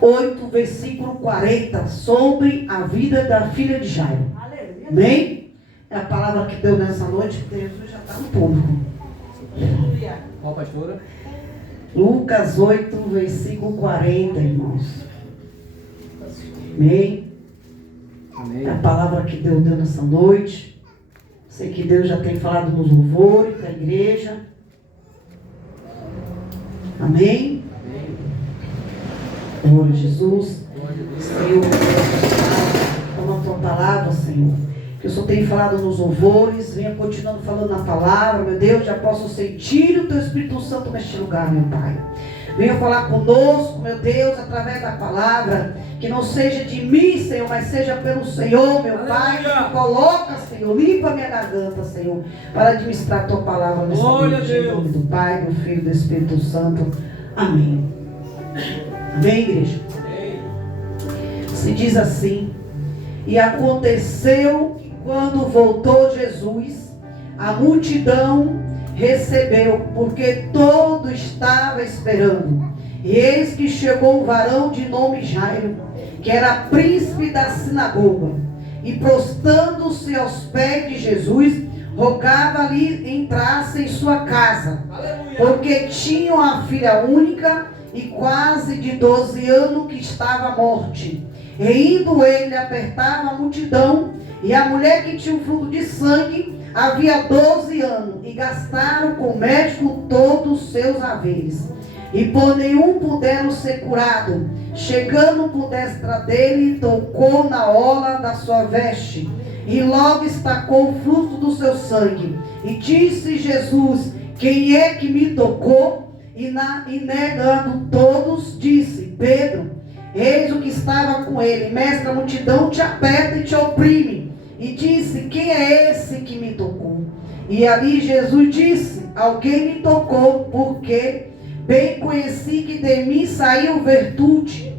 8, versículo 40, sobre a vida da filha de Jairo. Amém? É a palavra que deu nessa noite, porque Jesus já está no público. Qual pastora? Lucas 8, versículo 40, irmãos. Amém? Amém. É a palavra que Deus deu nessa noite. Sei que Deus já tem falado nos louvores para a igreja. Amém? Glória a Jesus. Senhor, toma a tua palavra, Senhor. Que o Senhor tem falado nos louvores, venha continuando falando na palavra, meu Deus, já posso sentir o teu Espírito Santo neste lugar, meu Pai. Venha falar conosco, meu Deus, através da palavra, que não seja de mim, Senhor, mas seja pelo Senhor, meu Pai, que me coloca, Senhor, limpa minha garganta, Senhor, para administrar a tua palavra nessa noite, em nome do Pai, do Filho e do Espírito Santo. Amém. Amém, igreja? Amém. Se diz assim: e aconteceu que quando voltou Jesus, a multidão recebeu, porque todo estava esperando. E eis que chegou um varão de nome Jairo, que era príncipe da sinagoga, e prostando-se aos pés de Jesus, rogava-lhe entrasse em sua casa. Aleluia. Porque tinha uma filha única e quase de 12 anos que estava à morte. E indo ele, apertava a multidão, e a mulher que tinha um fluxo de sangue havia 12 anos, e gastaram com o médico todos os seus haveres. E por nenhum puderam ser curados. Chegando por destra dele, tocou na orla da sua veste, e logo estacou o fluxo do seu sangue. E disse Jesus: quem é que me tocou? E negando todos, disse: Pedro. Eis o que estava com ele: mestre, a multidão te aperta e te oprime. E disse: quem é esse que me tocou? E ali Jesus disse: alguém me tocou, porque bem conheci que de mim saiu virtude.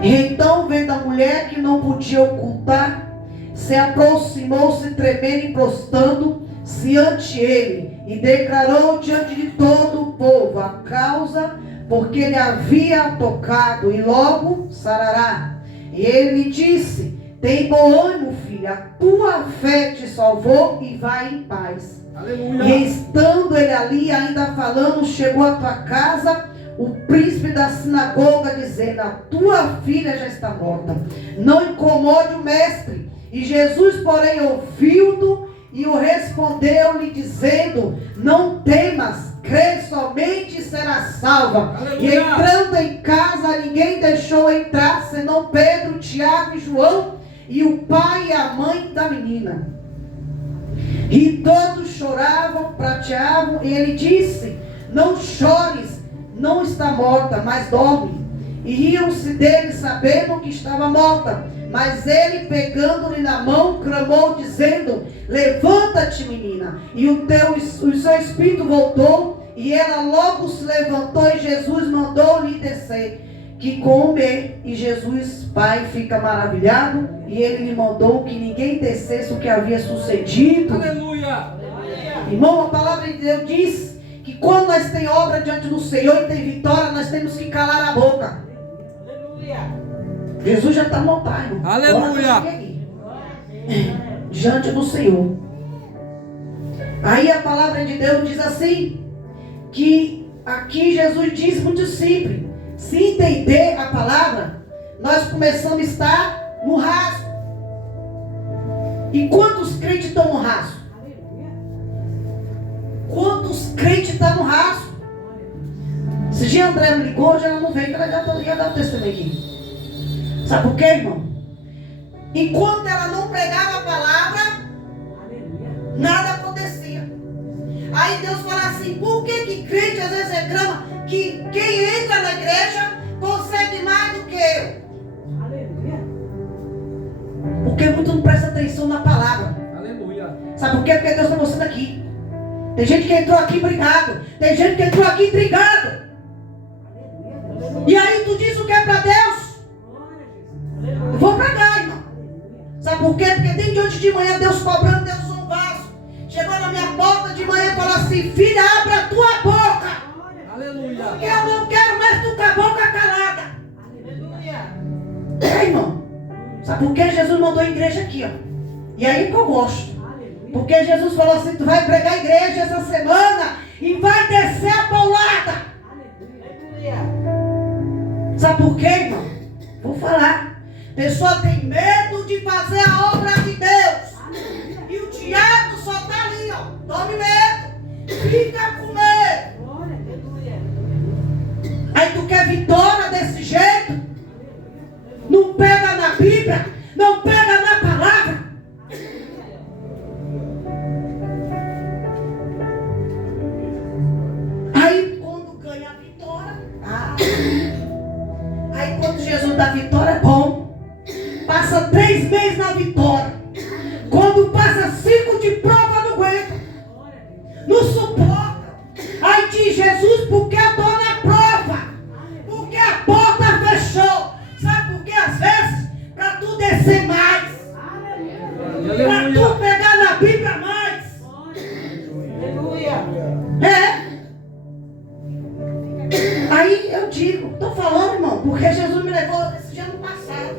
E então, vendo a mulher que não podia ocultar, se aproximou-se tremendo e prostando-se ante ele, e declarou diante de todo o povo a causa porque ele havia tocado, e logo sarará. E ele lhe disse: tem bom ânimo, filha, a tua fé te salvou, e vai em paz. Aleluia. E estando ele ali ainda falando, chegou à tua casa o príncipe da sinagoga, dizendo: a tua filha já está morta, não incomode o mestre. E Jesus, porém, ouviu-o e o respondeu-lhe, dizendo: não temas, crê somente e será salva. Aleluia. E entrando em casa, ninguém deixou entrar, senão Pedro, Tiago e João, e o pai e a mãe da menina. E todos choravam, prateavam, e ele disse: não chores, não está morta, mas dorme. E riam-se dele, sabendo que estava morta. Mas ele, pegando-lhe na mão, clamou, dizendo: levanta-te, menina. E o seu espírito voltou, e ela logo se levantou, e Jesus mandou-lhe descer, que come. E Jesus, pai, fica maravilhado, e ele lhe mandou que ninguém descesse o que havia sucedido. Aleluia! Irmão, a palavra de Deus diz que quando nós temos obra diante do Senhor e tem vitória, nós temos que calar a boca. Aleluia! Jesus já está no altar, irmão. Aleluia! Diante do Senhor. Aí a palavra de Deus diz assim, que aqui Jesus diz muito simples: se entender a palavra, nós começamos a estar no raso. E quantos crentes estão no raso? Quantos crentes estão no raso? Esse dia André me ligou, hoje ela não veio, que ela já dá o testemunho aqui. Sabe por quê, irmão? Enquanto ela não pregava a palavra, nada acontecia. Aí Deus fala assim: por que crente às vezes reclama que quem entra na igreja consegue mais do que eu? Aleluia. Porque muito não presta atenção na palavra. Aleluia. Sabe por quê? Porque Deus está mostrando aqui. Tem gente que entrou aqui brigado, tem gente que entrou aqui intrigado. E aí tu diz o que é para Deus? Eu vou pregar, irmão. Sabe por quê? Porque tem diante de manhã Deus cobrando, Deus um vaso. Chegou na minha porta de manhã e falou assim: filha, abra a tua boca. Aleluia. Porque eu não quero mais tu com a boca calada. Sabe por que Jesus mandou a igreja aqui, ó? E aí que eu gosto. Porque Jesus falou assim: tu vai pregar a igreja essa semana e vai descer a paulada. Sabe por quê, irmão? Vou falar. A pessoa tem medo de fazer a obra de Deus. E o diabo só está ali, ó. Tome medo. Fica com medo. Aí tu quer vitória desse jeito? Não pega na Bíblia. Não pega na palavra. Aí quando ganha a vitória, aí quando Jesus dá vitória, é bom. Passa 3 meses na vitória. Quando passa 5 de prova, não aguenta. Não suporta. Aí diz: Jesus, porque eu estou na prova. Porque a porta fechou. Sabe por quê? Às vezes, para tu descer mais. Para tu pegar na Bíblia mais. É. Aí eu digo, estou falando, irmão, porque Jesus me levou esse ano passado.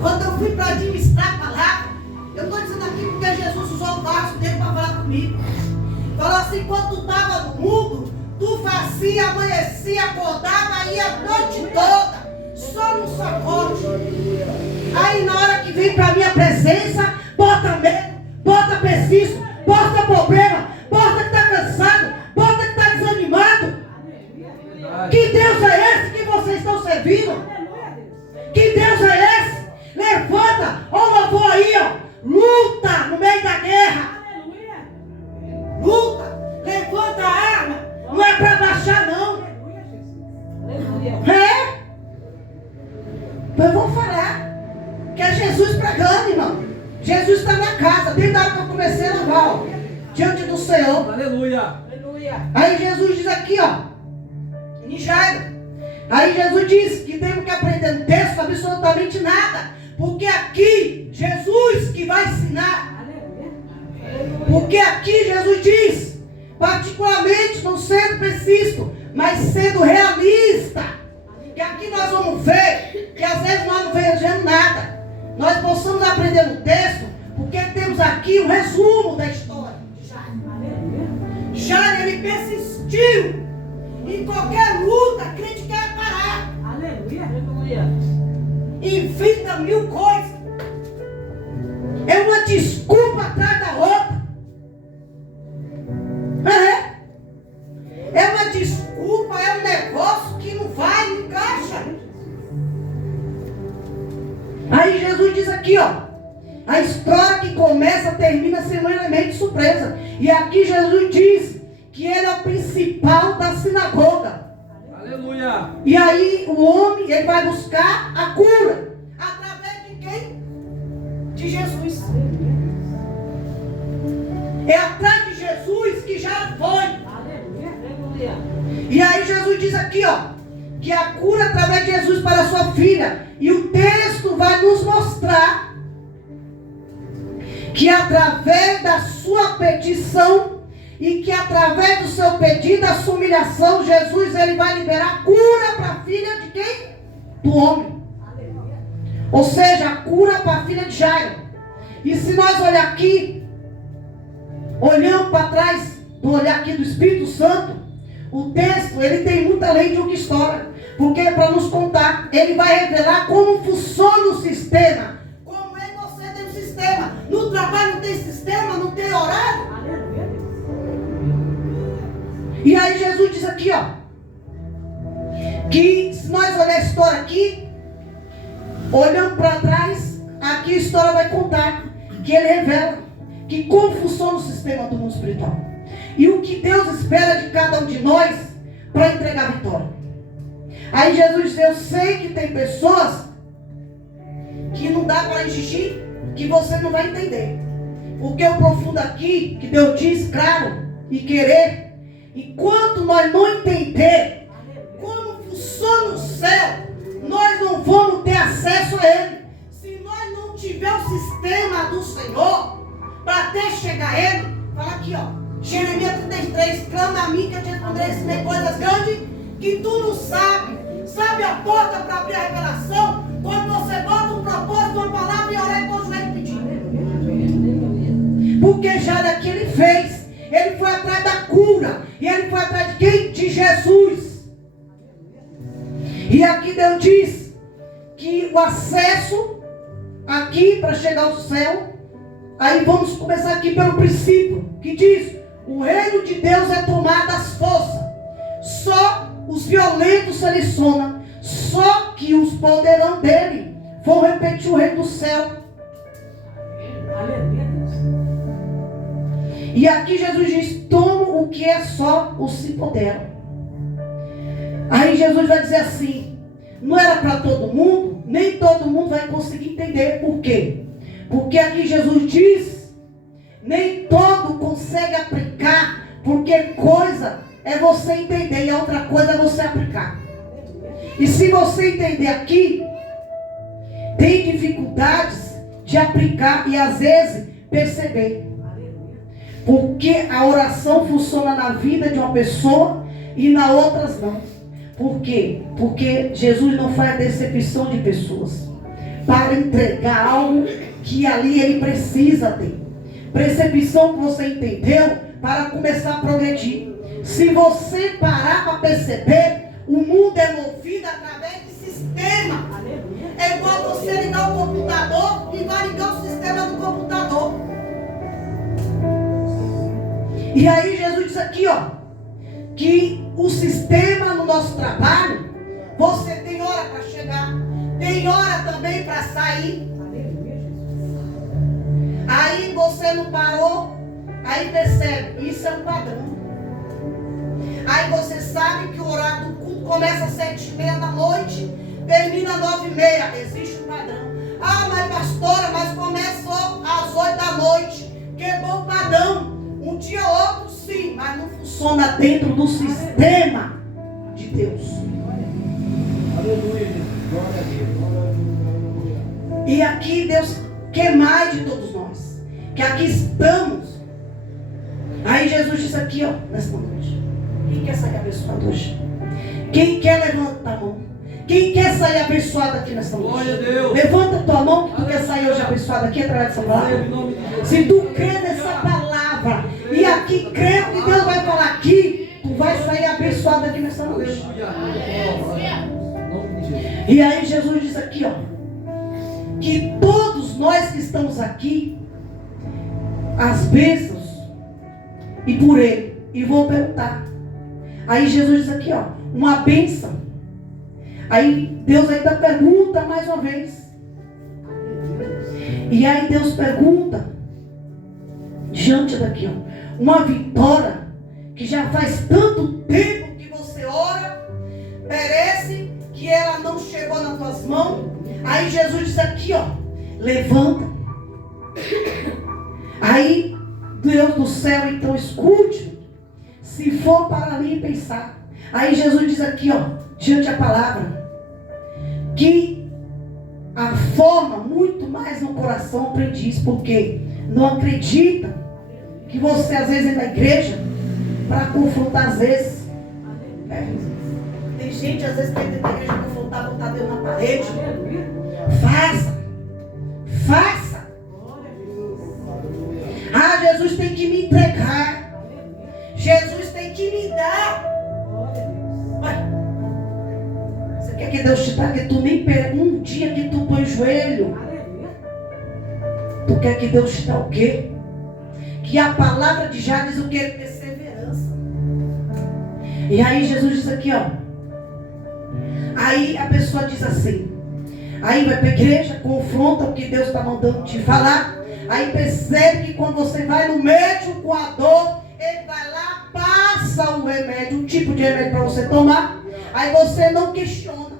Quando eu fui para administrar a palavra, eu estou dizendo aqui porque Jesus usou o vaso dele para falar comigo. Falou assim: quando tu estava no mundo, tu fazia, amanhecia, acordava, ia a noite toda, só no sacode. Aí na hora que vem para a minha presença, bota medo, bota pesquisa, bota problema, bota que está cansado, bota que está desanimado. Que Deus é esse que vocês estão servindo? Que Deus é esse? Levanta, ó o louvor aí, ó. Luta no meio da guerra. Luta, levanta a arma. Não é para baixar, não. É? Eu vou falar que é Jesus pregando, irmão. Jesus está na casa, desde a hora que eu comecei a louvar, ó, diante do Senhor. Aleluia. Aí Jesus diz aqui, ó, em Jairo. Aí Jesus diz que temos que aprender no texto absolutamente nada. Porque aqui, Jesus que vai ensinar. Porque aqui Jesus diz, particularmente, não sendo preciso, mas sendo realista. Que aqui nós vamos ver, que às vezes nós não vejamos nada. Nós possamos aprender no texto, porque temos aqui um resumo da história de Jairo. Jairo, ele persistiu em qualquer luta, crente quer parar. Aleluia. Inventa 1000 coisas. É uma desculpa atrás da outra. É uma desculpa, é um negócio que não vai, não encaixa. Aí Jesus diz aqui, ó, a história que começa termina sendo um elemento de surpresa. E aqui Jesus diz que ele é o principal da sinagoga. Aleluia. E aí o homem, ele vai buscar a cura. Através de quem? De Jesus. É atrás de Jesus que já foi. E aí Jesus diz aqui, ó, que a cura através de Jesus para a sua filha. E o texto vai nos mostrar que através da sua petição e que através do seu pedido, da sua humilhação, Jesus ele vai liberar cura para a filha de quem? Do homem. Ou seja, a cura para a filha de Jairo. E se nós olhar aqui, olhando para trás, do olhar aqui do Espírito Santo, o texto ele tem muito além de uma história. Porque é para nos contar, ele vai revelar como funciona o sistema. Como é que você tem um sistema? No trabalho não tem sistema, não tem horário. E aí Jesus diz aqui, ó, que se nós olhar a história aqui, olhando para trás, aqui a história vai contar que ele revela que como funciona o sistema do mundo espiritual. E o que Deus espera de cada um de nós para entregar a vitória. Aí Jesus diz: eu sei que tem pessoas que não dá para exigir, que você não vai entender. Porque o profundo aqui, que Deus diz, claro, e querer, enquanto nós não entender como funciona o céu, nós não vamos ter acesso a ele. Se nós não tiver o sistema do Senhor, para até chegar a ele, fala aqui, ó, Jeremias 33, clama a mim que eu te responderei ensinei coisas grandes que tu não sabe. Sabe a porta para abrir a revelação? Quando você bota um propósito, uma palavra e orar e pôr o joelho pedir. Porque já daqui ele fez. Ele foi atrás da cura. E ele foi atrás de quem? De Jesus. E aqui Deus diz que o acesso aqui para chegar ao céu. Aí vamos começar aqui pelo princípio. Que diz: o reino de Deus é tomado às forças. Só os violentos selecionam. Só que os poderão dele vão repetir o reino do céu. E aqui Jesus diz: toma o que é só, os se poderam. Aí Jesus vai dizer assim: não era para todo mundo, nem todo mundo vai conseguir entender. Por quê? Porque aqui Jesus diz: nem todo consegue aplicar, porque coisa é você entender e a outra coisa é você aplicar. E se você entender aqui, tem dificuldades de aplicar e às vezes perceber. Porque a oração funciona na vida de uma pessoa e na outras não. Por quê? Porque Jesus não faz decepção de pessoas para entregar algo que ali ele precisa ter. Percepção que você entendeu para começar a progredir. Se você parar para perceber, o mundo é movido através de sistema. É igual você ligar o computador e vai ligar o sistema do computador. E aí Jesus disse aqui, ó, que o sistema no nosso trabalho, você tem hora para chegar, tem hora também para sair. Aí você não parou, aí percebe, isso é um padrão. Aí você sabe que o horário do culto começa às 7h30 da noite, termina às 9h30, existe um padrão. Ah, mas pastora, mas começou às 8 da noite, quebrou o padrão. Um dia ou outro sim, mas não funciona dentro do sistema de Deus. Aleluia, glória a Deus. E aqui Deus quer mais de todos nós, que aqui estamos. Aí Jesus disse aqui, ó, nessa noite: quem quer sair abençoado hoje? Quem quer levantar a mão? Quem quer sair abençoado aqui nessa noite? Glória a Deus. Levanta a tua mão que tu quer sair hoje abençoado aqui através dessa palavra. Se tu crê nessa palavra e aqui crê que Deus vai falar aqui, tu vai sair abençoado aqui nessa noite. E aí Jesus diz aqui, ó, que todos nós que estamos aqui, as bênçãos e por ele. E vou perguntar. Aí Jesus diz aqui, ó, uma bênção. Aí Deus ainda pergunta mais uma vez. E aí Deus pergunta, diante daqui, ó, uma vitória que já faz tanto tempo que você ora, parece que ela não chegou nas tuas mãos. Aí Jesus diz aqui, ó, levanta. Aí Deus do céu, então escute, se for para ali pensar. Aí Jesus diz aqui, ó, diante da palavra, que a forma muito mais no coração aprendiz, porque não acredita que você às vezes é na igreja para confrontar às vezes. Tem gente às vezes que tem na igreja confrontar, botar Deus na parede. Faça. Ah, Jesus tem que me entregar. Jesus tem que me dar. Você quer que Deus te dá que tu nem pega um dia que tu põe o joelho? Tu quer que Deus te dá o quê? Que a palavra de Já diz o que? Perseverança. E aí Jesus diz aqui, ó. Aí a pessoa diz assim. Aí vai para a igreja, confronta o que Deus está mandando te falar. Aí percebe que quando você vai no médico com a dor, ele vai lá, passa o remédio, um tipo de remédio para você tomar. Aí você não questiona.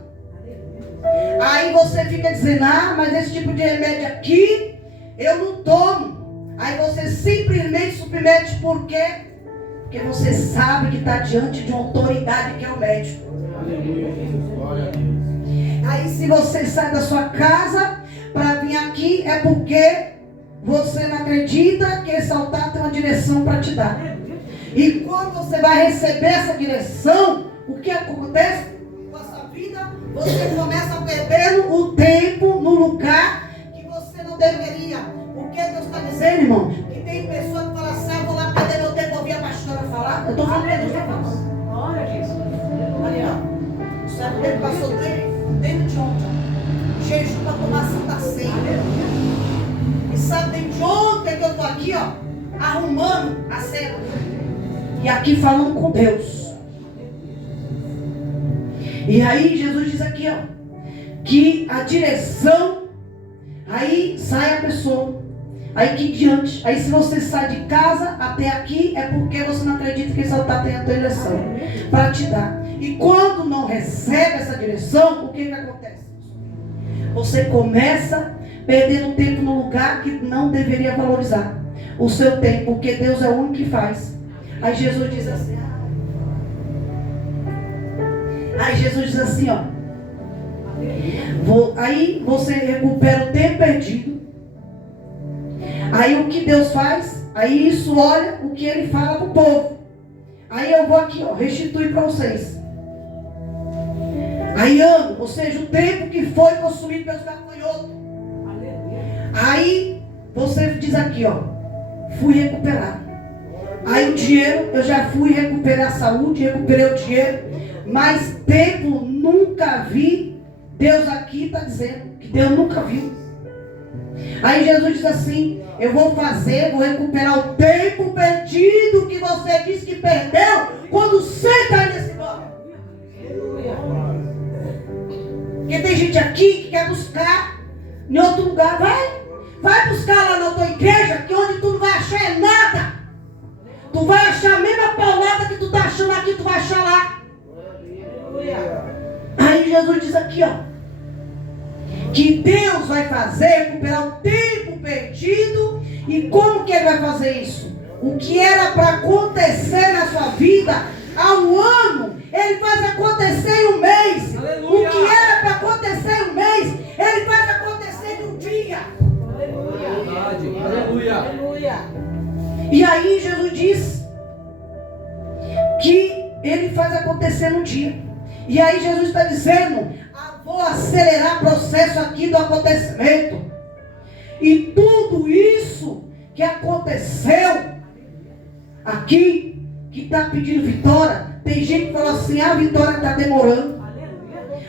Aí você fica dizendo, ah, mas esse tipo de remédio aqui, eu não tomo. Aí você simplesmente submete, por quê? Porque você sabe que está diante de uma autoridade que é o médico. Aí se você sai da sua casa para vir aqui, é porque você não acredita que esse altar tem uma direção para te dar. E quando você vai receber essa direção, o que acontece com a sua vida? Você começa a perder o tempo no lugar Ele passou dentro de ontem. Jejum para tomar Santa Ceia. E sabe, dentro de ontem que eu estou aqui, ó, arrumando a célula. E aqui falando com Deus. E aí Jesus diz aqui, ó, que a direção, aí sai a pessoa. Aí que diante, aí se você sai de casa até aqui, é porque você não acredita que ele só está tendo a direção para te dar. E quando não recebe essa direção, o que acontece? Você começa perdendo tempo no lugar que não deveria valorizar o seu tempo, porque Deus é o único que faz. Aí Jesus diz assim, ó, aí você recupera o tempo perdido. Aí o que Deus faz? Aí isso olha o que ele fala para o povo. Aí eu vou aqui, ó, restituir para vocês. Aí ano, ou seja, o tempo que foi consumido pelos gafanhotos. Aí você diz aqui, ó, fui recuperar. Aí o dinheiro, eu já fui recuperar a saúde, recuperei o dinheiro. Mas tempo nunca vi. Deus aqui está dizendo que Deus nunca viu. Aí Jesus diz assim, eu vou recuperar o tempo perdido que você disse que perdeu quando você cai nesse banco. Porque tem gente aqui que quer buscar em outro lugar. Vai buscar lá na tua igreja, que onde tu não vai achar nada. Tu vai achar a mesma paulada que tu está achando aqui, tu vai achar lá. Aí Jesus diz aqui, ó, que Deus vai recuperar o tempo perdido. E como que ele vai fazer isso? O que era para acontecer na sua vida há um ano, ele faz acontecer em um mês. Aleluia. O que era para acontecer em um mês, ele faz acontecer em um dia. Aleluia. Aleluia. E aí Jesus diz que ele faz acontecer num dia. E aí Jesus está dizendo, vou acelerar o processo aqui do acontecimento. E tudo isso que aconteceu aqui, que está pedindo vitória, tem gente que fala assim, a vitória está demorando.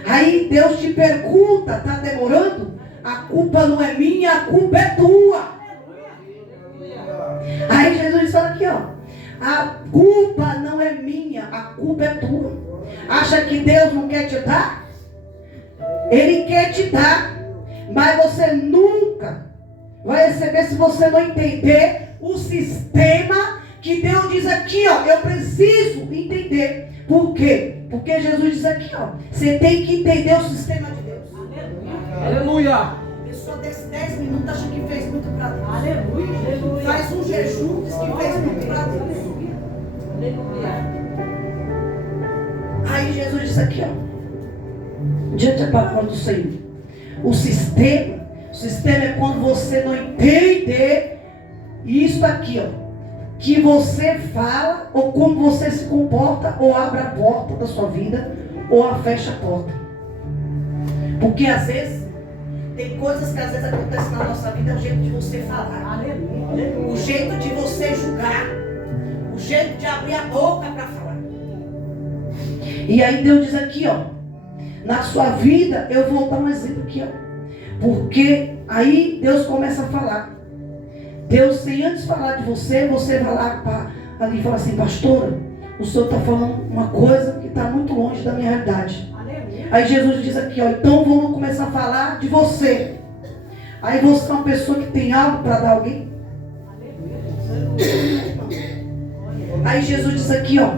Aí Deus te pergunta, está demorando? A culpa não é minha, a culpa é tua. Aí Jesus diz, olha aqui, ó, a culpa não é minha, a culpa é tua. Acha que Deus não quer te dar? Ele quer te dar, mas você nunca vai receber se você não entender o sistema que Deus diz aqui, ó. Eu preciso entender. Por quê? Porque Jesus diz aqui, ó, você tem que entender o sistema de Deus. Aleluia. A pessoa desce 10 minutos, acha que fez muito para Deus. Aleluia. Faz um jejum, diz que fez muito para Deus. Aleluia. Aí Jesus diz aqui, ó, diante da palavra do Senhor, o sistema é quando você não entende isso aqui, ó, que você fala, ou como você se comporta, ou abre a porta da sua vida, ou fecha a porta. Porque às vezes tem coisas que às vezes acontecem na nossa vida, é o jeito de você falar, o jeito de você julgar, o jeito de abrir a boca para falar. E aí Deus diz aqui, ó, na sua vida, eu vou dar um exemplo aqui, ó, porque aí Deus começa a falar. Deus, sem antes falar de você, você vai lá ali e fala assim, pastora, o senhor está falando uma coisa que está muito longe da minha realidade. Aí Jesus diz aqui, ó, então vamos começar a falar de você. Aí você é uma pessoa que tem algo para dar a alguém. Aí Jesus diz aqui, ó,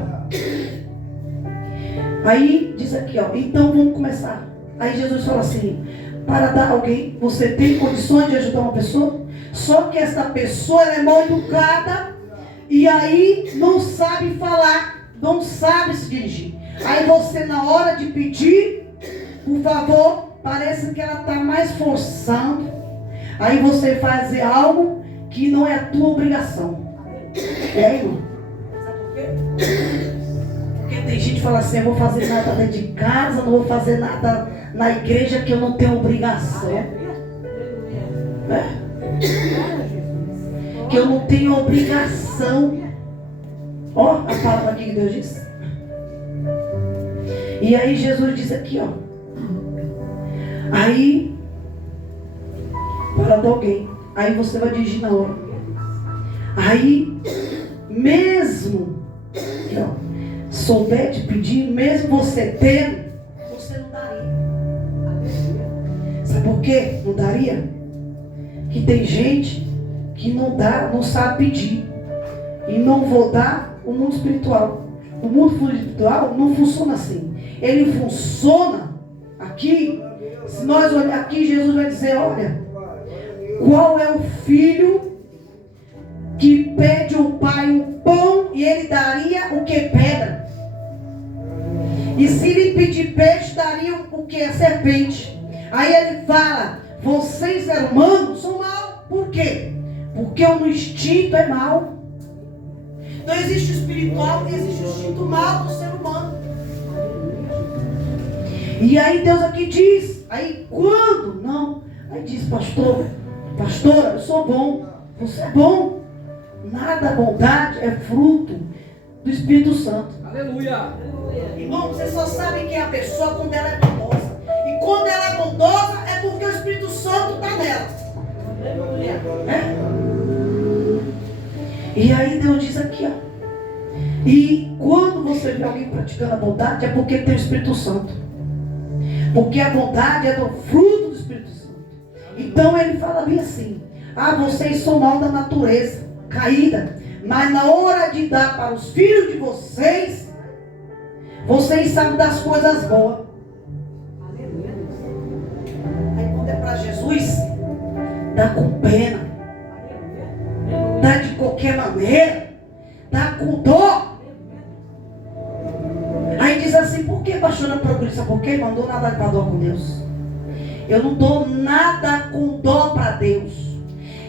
aí diz aqui, ó, então vamos começar. Aí Jesus fala assim, para dar a alguém, você tem condições de ajudar uma pessoa? Só que essa pessoa ela é mal educada e aí não sabe falar, não sabe se dirigir. Aí você, na hora de pedir, por favor, parece que ela está mais forçando. Aí você faz algo que não é a tua obrigação. É, irmão? Sabe por quê? Porque tem gente que fala assim, eu vou fazer nada dentro de casa, não vou fazer nada na igreja que eu não tenho obrigação. É? Que eu não tenho obrigação. Ó, a palavra aqui que Deus diz. E aí Jesus diz aqui, ó. Aí, para alguém. Aí você vai dirigir na hora. Aí, mesmo que, ó, souber de pedir, mesmo você tendo, você não daria. Sabe por quê? Não daria? Que tem gente que não dá, não sabe pedir. E não vou dar o mundo espiritual. O mundo espiritual não funciona assim. Ele funciona aqui. Se nós olhar aqui, Jesus vai dizer, olha, qual é o filho que pede ao pai um pão e ele daria o que? Pedra. E se lhe pedir peixe, daria o que? A serpente. Aí ele fala, vocês seres humanos são maus. Por quê? Porque o instinto é mau. Então existe o espiritual e existe o instinto mau do ser humano. E aí Deus aqui diz, aí quando? Não. Aí diz, pastora, eu sou bom. Você é bom. Nada bondade é fruto do Espírito Santo. Aleluia. Irmão, você só sabe quem é a pessoa quando ela é bondosa. E quando ela é bondosa é porque o Espírito Santo está nela. É? E aí Deus diz aqui, ó. E quando você vê alguém praticando a bondade, é porque tem o Espírito Santo. Porque a bondade é do fruto do Espírito Santo. Então ele fala bem assim, vocês são mal da natureza, caída, mas na hora de dar para os filhos de vocês, vocês sabem das coisas boas. Aí quando é para Jesus, dá com pena, dá de qualquer maneira, dá com dor. Aí diz assim, por que pastora procura? Por quê? Não dou nada para dó com Deus. Eu não dou nada com dó para Deus.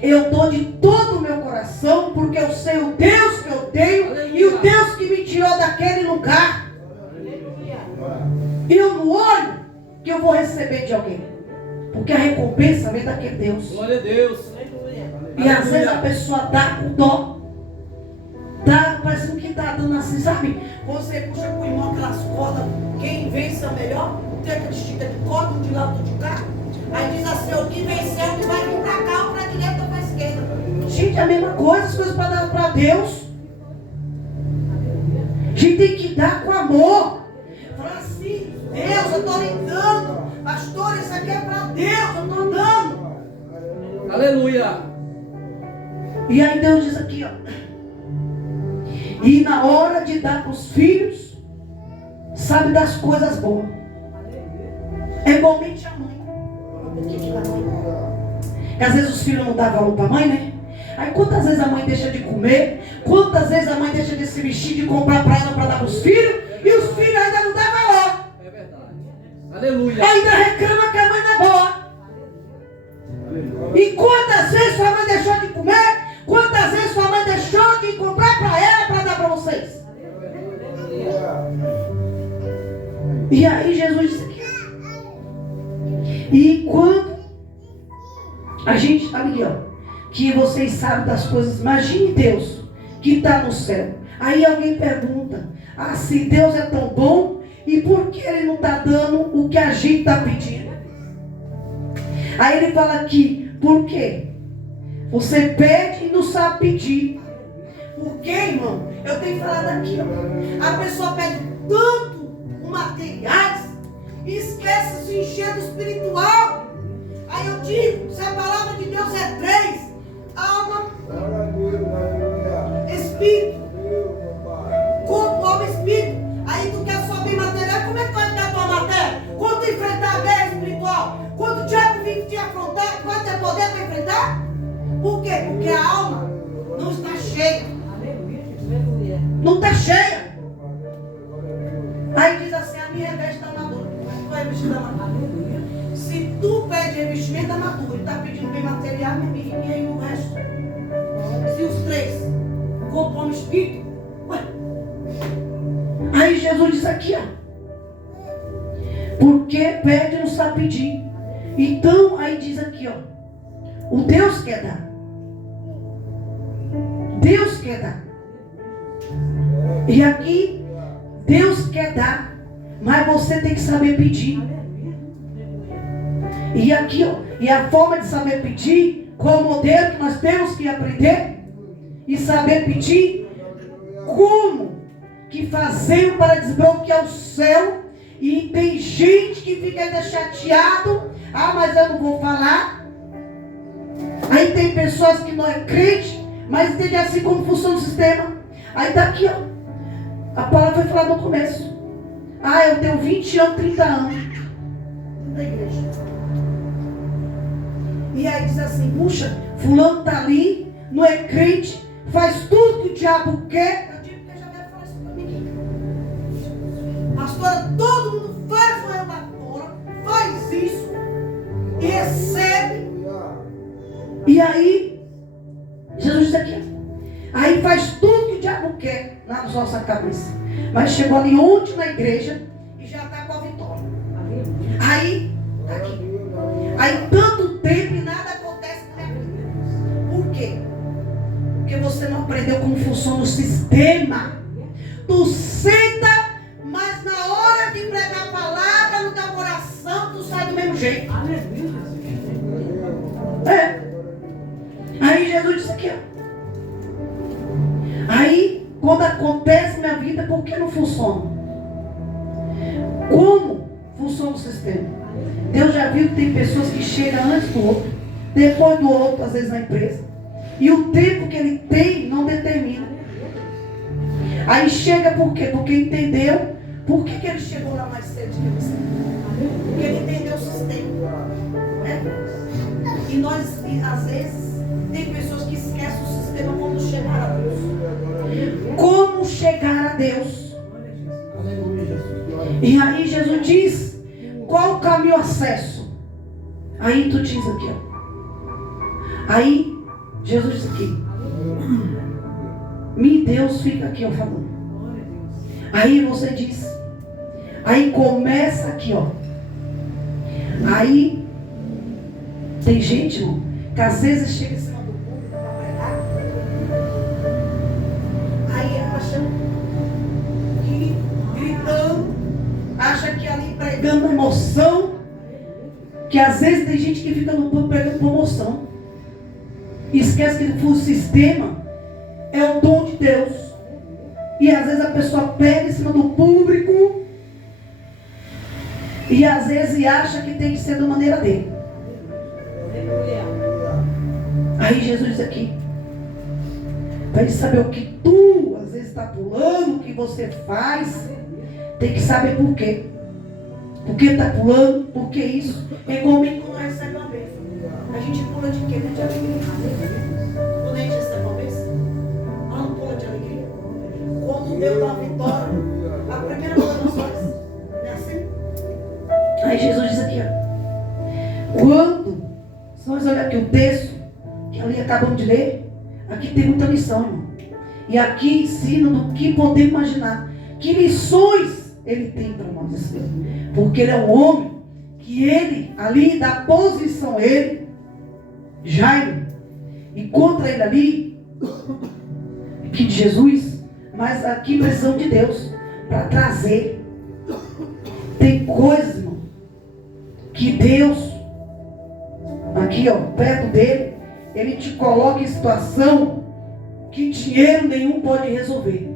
Eu dou de todo o meu coração, porque eu sei o Deus que eu tenho e o Deus que me tirou daquele lugar. E eu não olho que eu vou receber de alguém, porque a recompensa vem daquele Deus. Glória a Deus. E às vezes a pessoa dá com dó. Dá, parece que está dando assim, sabe? Você puxa com o irmão aquelas cordas, quem vence é o melhor. Tem aquele estica de corda, um de lá, outro de cá. Aí diz assim, o que venceu que vai vir para cá, ou para a direita ou para a esquerda. Gente, é a mesma coisa, as coisas para dar para Deus. A gente tem que dar com amor. Falar assim, Deus, eu estou lhe dando. Pastor, isso aqui é para Deus, eu estou dando. Aleluia. E aí Deus diz aqui, ó. E na hora de dar para os filhos, sabe das coisas boas. É igualmente a mãe. E às vezes os filhos não dão valor para a mãe, né? Aí quantas vezes a mãe deixa de comer? Quantas vezes a mãe deixa de se vestir, de comprar para ela para dar para os filhos? E os filhos ainda não dão valor. É verdade. Aleluia. Ainda reclama que a mãe não é boa. E quantas vezes sua mãe deixou de comer? Quantas vezes sua mãe deixou de comprar para ela para dar para vocês? E aí Jesus disse aqui. E quando a gente está ali, ó, que vocês sabem das coisas, imagine Deus que está no céu. Aí alguém pergunta, se Deus é tão bom, e por que Ele não está dando o que a gente está pedindo? Aí ele fala aqui, por quê? Você pede e não sabe pedir. Por quê, irmão? Eu tenho falado aqui, ó. A pessoa pede tanto materiais e esquece de se encher do espiritual. Aí eu digo, se a palavra de Deus é 3, alma, espírito, corpo, alma, espírito. Aí tu quer só bem material, como é que vai dar a tua matéria? Quando tu enfrentar a guerra espiritual, quando o diabo vir te afrontar, tu vai ter poder para enfrentar? Por quê? Porque a alma não está cheia. Não está cheia. Aí diz assim, a minha reveste da armadura. Mas tu vai revestir da armadura. Se tu pede revestimento da armadura e está pedindo bem material, e aí o resto? Se os 3, corpo, alma e espírito, ué. Aí Jesus diz aqui, ó. Porque pede e não sabe pedir. Então, aí diz aqui, ó. O Deus quer dar. Deus quer dar. E aqui, Deus quer dar Mas você tem que saber pedir. E aqui, ó, e a forma de saber pedir, qual o modelo que nós temos que aprender e saber pedir, como que fazemos para desbloquear o céu. E tem gente que fica ainda chateado. Ah, mas eu não vou falar. Aí tem pessoas que não é crente, mas entende assim como funciona o sistema. Aí está aqui, ó. A palavra foi falada no começo. Ah, eu tenho 20 anos, 30 anos da igreja. E aí diz assim, puxa, fulano está ali, não é crente, faz tudo que o diabo quer. Eu digo que já deve falar isso para mim. Pastora, todo mundo faz o relatório, faz isso, e recebe. E aí, Jesus diz aqui, aí faz tudo que o diabo quer na nossa cabeça. Mas chegou ali ontem na igreja e já está com a vitória. Aí, tá aqui. Aí tanto tempo e nada acontece na minha vida. Por quê? Porque você não aprendeu como funciona o sistema. Tu senta, mas na hora de pregar a palavra no teu coração, tu sai do mesmo jeito. É. Aí Jesus disse aqui, ó. Aí, quando acontece na minha vida, por que não funciona? Como funciona o sistema? Deus já viu que tem pessoas que chegam antes do outro, depois do outro, às vezes na empresa. E o tempo que ele tem não determina. Aí chega por quê? Porque entendeu. Por que ele chegou lá mais cedo que você? Porque ele entendeu o sistema. Né? E nós, às vezes, tem pessoas que esquecem o sistema quando chegar a Deus. Como chegar a Deus? E aí Jesus diz, qual o caminho acesso? Aí tu diz aqui, ó. Aí Jesus diz aqui, Deus fica aqui, ó, falando. Aí você diz, aí começa aqui, ó. Aí tem gente, irmão, que às vezes chega em cima do público para pregar. Aí acha que gritando, acha que ali pregando emoção, que às vezes tem gente que fica no público pregando promoção. Esquece que o sistema é o dom de Deus. E às vezes a pessoa pega em cima do público e às vezes acha que tem que ser da maneira dele. Aí Jesus diz aqui, para ele saber o que tu às vezes está pulando, o que você faz, tem que saber por quê. Por que está pulando, por que isso. É igual quando nós recebemos uma bênção. A gente pula de quê? De alegria. Quando a gente recebe uma bênção, ela não pula de alegria. Quando Deus dá a vitória, a primeira coisa que nós fazemos, não é assim? Aí Jesus diz aqui, ó. Quando, se nós olharmos aqui o texto, que ali acabamos de ler, aqui tem muita lição, irmão. E aqui ensina do que podemos imaginar. Que lições ele tem para nós, assim. Porque ele é um homem que ele, ali da posição ele, Jairo, encontra ele ali, aqui de Jesus, mas aqui precisamos de Deus para trazer. Tem coisas, irmão, que Deus, aqui ó, perto dele, ele te coloca em situação que dinheiro nenhum pode resolver.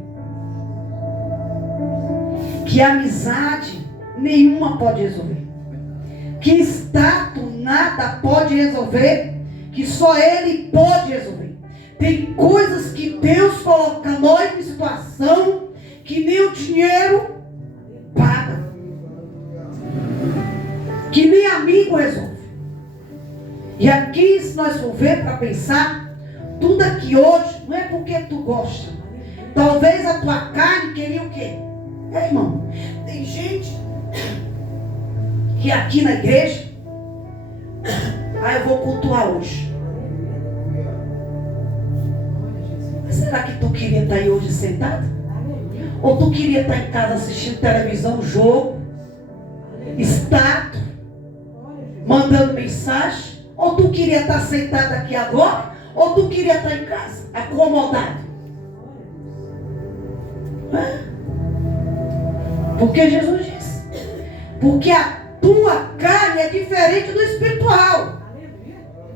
Que amizade nenhuma pode resolver. Que status nada pode resolver. Que só ele pode resolver. Tem coisas que Deus coloca nós em situação que nem o dinheiro paga. Que nem amigo resolve. E aqui, se nós for ver para pensar, tudo aqui hoje não é porque tu gosta. Talvez a tua carne queria o quê? É, irmão, tem gente que aqui na igreja, eu vou cultuar hoje. Mas será que tu queria estar aí hoje sentado? Ou tu queria estar em casa assistindo televisão, jogo, status, mandando mensagem? Ou tu queria estar sentado aqui agora? Ou tu queria estar em casa, acomodado? Porque Jesus disse, Porque a tua carne é diferente do espiritual.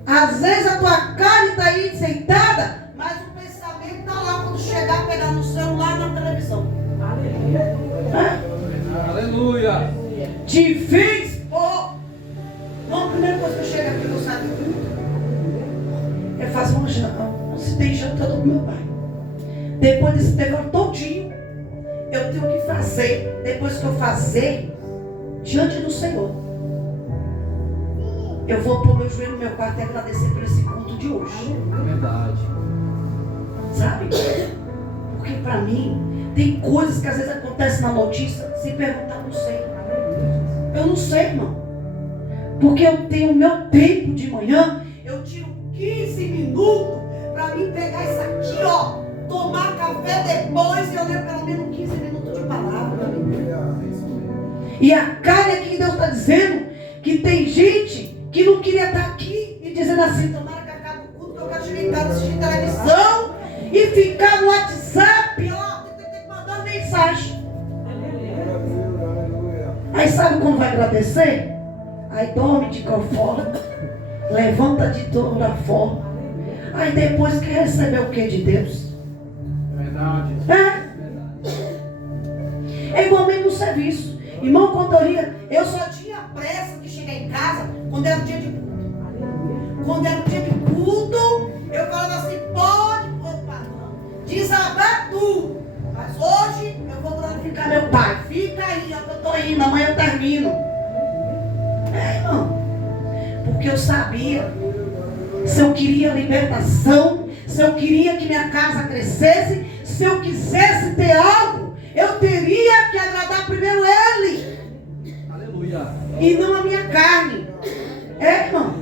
Às vezes a tua carne está aí sentada, mas o pensamento está lá quando chegar a pegar no celular, na televisão. Aleluia. De vez por... Não, a primeira coisa que eu chego aqui, eu saio do culto, eu faço uma janta, se tem janta do meu pai. Depois desse tempo todinho, eu tenho que fazer. Depois que eu fazer, diante do Senhor, eu vou pôr meu joelho no meu quarto e agradecer por esse culto de hoje. Verdade. Sabe? Porque para mim, tem coisas que às vezes acontecem na notícia, se perguntar, eu não sei. Eu não sei, irmão. Porque eu tenho o meu tempo de manhã, eu tiro 15 minutos para mim pegar isso aqui, ó, tomar café depois e eu leio pelo menos 15 minutos de palavra. E a carne aqui Deus está dizendo que tem gente que não queria estar aqui e dizendo assim, tomara que acabe o culto, eu quero chegar em casa, assistir televisão e ficar no WhatsApp, ó, mandando mensagem. Aí sabe como vai agradecer? Aí dorme de fora, levanta de toda forma. Aí depois quer receber o que de Deus? Verdade. É igual mesmo no serviço. Irmão, contoria, eu só tinha pressa de chegar em casa quando era o dia de culto. Quando era o dia de culto, eu falava assim, pode, desabar tudo. Mas hoje eu vou glorificar meu pai. Fica aí, ó, que eu tô indo, amanhã eu termino. Irmão, porque eu sabia, se eu queria libertação, se eu queria que minha casa crescesse, se eu quisesse ter algo, eu teria que agradar primeiro Ele. Aleluia. E não a minha carne. Irmão,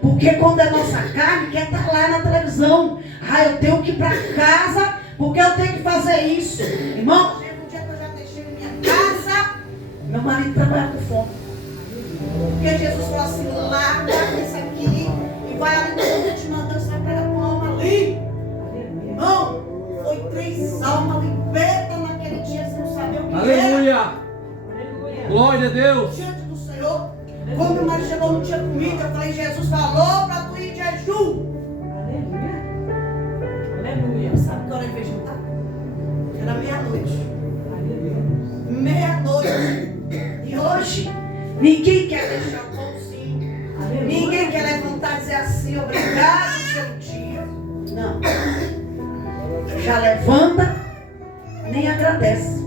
porque quando é nossa carne, quer estar lá na televisão. Eu tenho que ir para casa, porque eu tenho que fazer isso. Irmão, teve um dia que eu já deixei na minha casa, meu marido trabalha com fome. Porque Jesus falou assim, larga isso aqui e vai ali no mundo te mandando, você vai pegar tua alma ali. Irmão, foi 3 almas libertas naquele dia, você não sabia o que Aleluia. era. Glória a Deus. Diante do Senhor. Quando meu marido chegou, não tinha comida, eu falei, Jesus falou para tu ir de jejum. Aleluia. Sabe que hora ele veio jantar? Era meia-noite. Meia-noite. E hoje, ninguém quer deixar o pãozinho. Ninguém quer levantar e dizer assim, obrigado pelo dia. Não. Já levanta, nem agradece.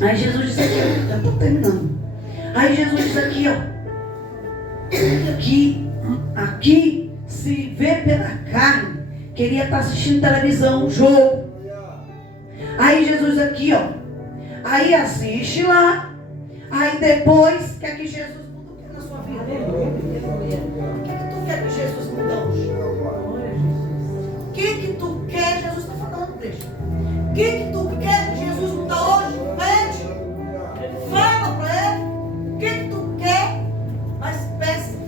Aí Jesus diz aqui, ó, já estou terminando. Aí Jesus diz aqui, ó. Aqui se vê pela carne, queria estar assistindo televisão, jogo. Aí Jesus aqui, ó. Aí assiste lá. Aí depois, quer que Jesus muda o que na sua vida? O que tu quer que Jesus mude hoje? O que tu quer? Jesus está falando, deixa. O que tu quer que Jesus mude hoje? Pede. Fala para Ele. O que tu quer? Mas peça.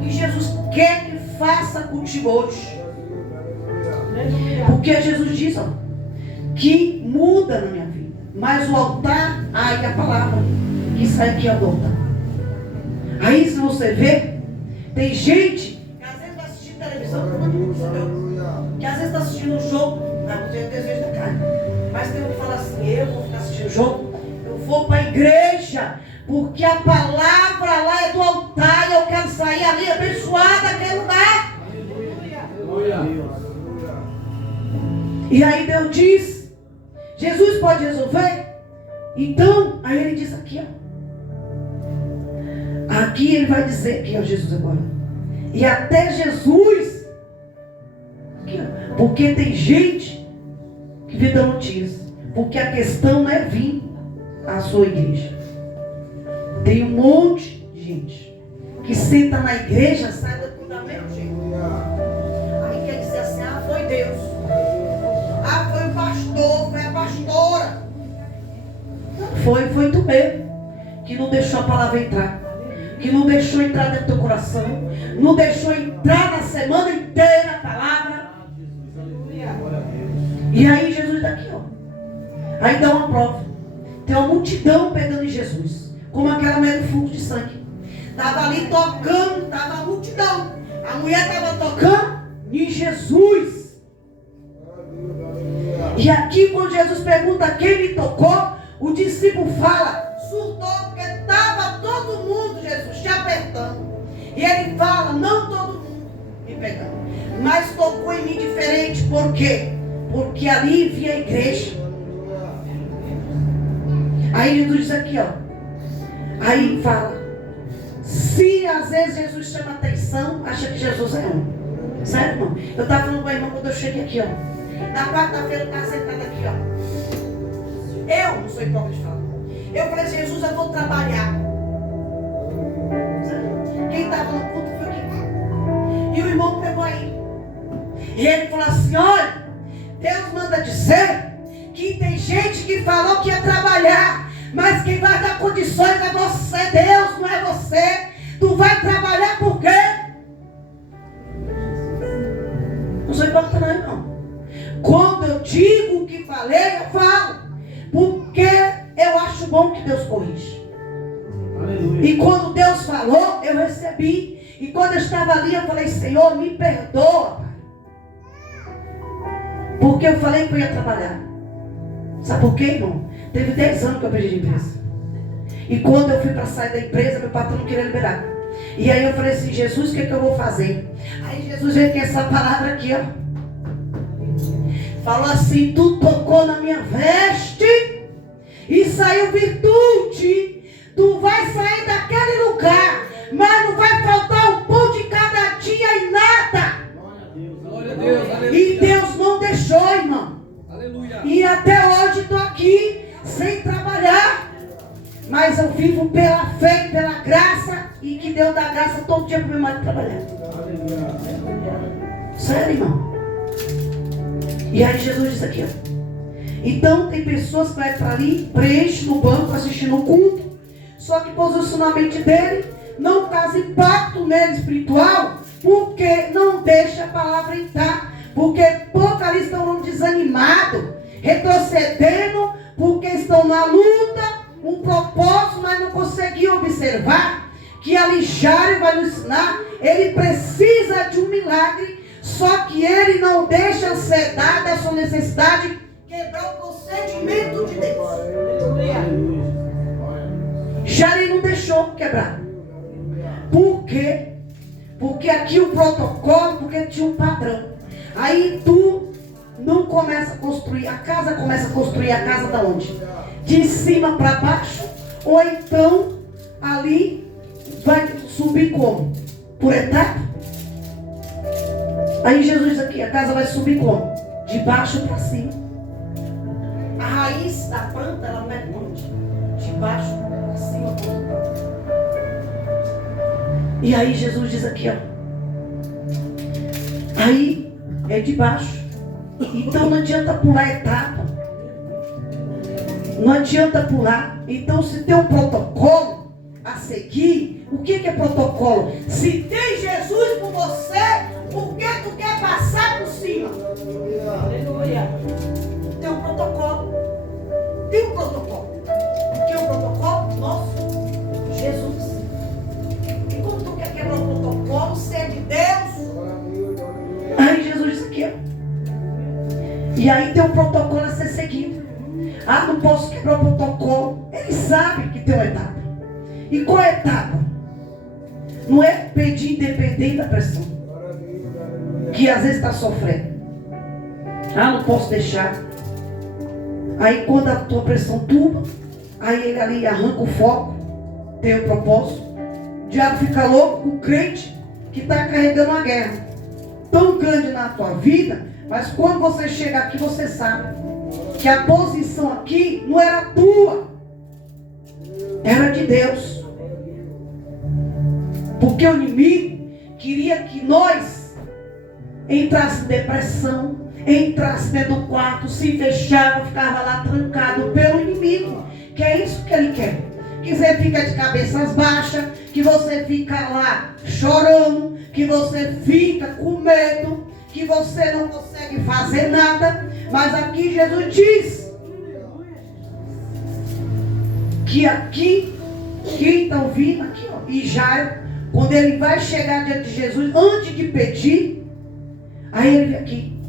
Que Jesus quer que faça contigo hoje. Porque Jesus diz, ó, que muda na minha vida. Mas o altar, ai, a palavra que sai aqui é o altar. Aí se você vê, tem gente que às vezes vai assistir televisão, que às vezes está assistindo um jogo, não tem o desejo da carne. Mas tem um que fala assim, eu vou ficar assistindo o jogo, eu vou para a igreja, porque a palavra lá é do altar e eu quero sair ali abençoada naquele lugar. Aleluia. E aí Deus diz, Jesus pode resolver? Então, aí ele diz aqui, ó. Aqui ele vai dizer, aqui ó, Jesus agora. E até Jesus, aqui, ó, porque tem gente que vê da notícia. Porque a questão não é vir à sua igreja. Tem um monte de gente que senta na igreja, sai do mesmo jeito. Aí quer dizer assim, foi Deus. Foi o pastor, foi a pastora. Foi tu mesmo que não deixou a palavra entrar. Que não deixou entrar dentro do teu coração. Não deixou entrar na semana inteira a palavra. E aí Jesus daqui, ó. Aí dá uma prova. Tem uma multidão pegando em Jesus. Como aquela mulher do fluxo de sangue. Estava ali tocando, estava a multidão. A mulher estava tocando em Jesus. E aqui quando Jesus pergunta quem me tocou, o discípulo fala, surtou, porque estava todo mundo, Jesus, te apertando. E ele fala, não todo mundo me pegando, mas tocou em mim diferente. Por quê? Porque ali vinha a igreja. Aí Jesus diz aqui, ó. Aí fala, se às vezes Jesus chama atenção, acha que Jesus é um. Sério, irmão? Eu estava falando com a irmã quando eu cheguei aqui, ó. Na quarta-feira eu estava sentada aqui, ó. Eu não sou hipócrita de falar. Eu falei, Jesus, eu vou trabalhar. Quem estava no culto foi aqui. E o irmão pegou aí. E ele falou assim, olha, Deus manda dizer que tem gente que falou que ia trabalhar, mas quem vai dar condições é você, Deus, não é você. Tu vai trabalhar por quê? Não sou hipócrita não, irmão. Quando eu digo o que falei, eu falo. Porque eu acho bom que Deus corrige. Aleluia. E quando Deus falou, eu recebi. E quando eu estava ali, eu falei, Senhor, me perdoa, Pai. Porque eu falei que eu ia trabalhar. Sabe por quê, irmão? Teve 10 anos que eu perdi de empresa. E quando eu fui para sair da empresa, meu patrão não queria liberar. E aí eu falei assim, Jesus, o que é que eu vou fazer? Aí Jesus veio com essa palavra aqui, ó. Falou assim, tu tocou na minha veste e saiu virtude. Tu vai sair daquele lugar, mas não vai faltar um pão de cada dia e nada. Glória a Deus, aleluia. E Deus não deixou, irmão. Aleluia. E até hoje estou aqui sem trabalhar. Mas eu vivo pela fé e pela graça. E que Deus dá graça todo dia para o meu marido trabalhar. Sério, irmão. E aí Jesus diz aqui, ó. Então tem pessoas que vai para ali, preenche no banco, assistindo o culto. Só que o posicionamento dele não causa impacto nele espiritual, porque não deixa a palavra entrar. Porque poucos ali estão desanimados, retrocedendo, porque estão na luta, um propósito, mas não conseguiam observar que ali Jário vai nos ensinar, ele precisa de um milagre. Só que ele não deixa a ansiedade, a sua necessidade, quebrar o procedimento de Deus. Jário não deixou quebrar. Por quê? Porque aqui o protocolo, porque tinha um padrão. Aí tu não começa a construir, a casa começa a construir a casa da onde? De cima para baixo, ou então ali vai subir como? Por etapa? Aí Jesus diz aqui, a casa vai subir como? De baixo para cima. A raiz da planta, ela vai onde? De baixo para cima. E aí Jesus diz aqui, ó. Aí é de baixo. Então não adianta pular etapa. Não adianta pular. Então se tem um protocolo a seguir, o que é protocolo? Se tem Jesus por você, por que tu quer passar por cima? Aleluia. Tem um protocolo. Tem um protocolo. Que é o protocolo nosso, Jesus. E como tu quer quebrar o protocolo, se é de Deus? Aí Jesus disse aqui, ó. E aí tem um protocolo a ser seguido. Ah, não posso quebrar o protocolo. Ele sabe que tem uma etapa. E qual é a etapa? Não é pedir independente da pressão. Que às vezes está sofrendo. Ah, não posso deixar. Aí quando a tua pressão tuba, aí ele ali arranca o foco, tem o propósito. O diabo fica louco, o crente que está carregando uma guerra tão grande na tua vida, mas quando você chega aqui, você sabe que a posição aqui não era tua, era de Deus. Porque o inimigo queria que nós entrasse em depressão, entrasse dentro do quarto, se fechava, ficava lá trancado pelo inimigo, que é isso que ele quer. Que você fica de cabeças baixas, que você fica lá chorando, que você fica com medo, que você não consegue fazer nada. Mas aqui Jesus diz aqui, quem está ouvindo, aqui, ó. E Jairo, quando ele vai chegar diante de Jesus, antes de pedir, aí ele vem aqui.